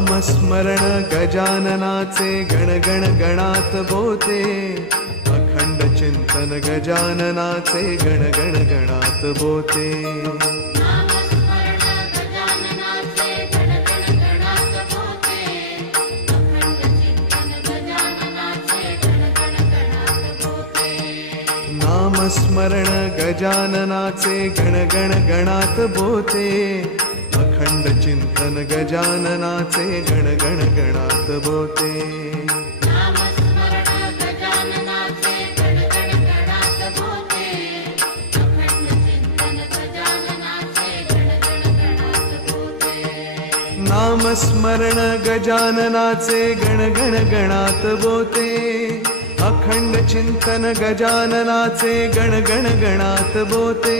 नामस्मरण गजाननाचे गण गण गणात बोते, अखंड चिंतन गजाननाचे गण गण गणात बोते। नामस्मरण गजाननाचे गण गण गणात बोते, अखंड चिंतन गजाननाचे गण गण गणात बोते। नामस्मरण गजाननाचे गण गण गणात बोते, अखंड चिंतन गजाननाचे गण गण गणात बोते।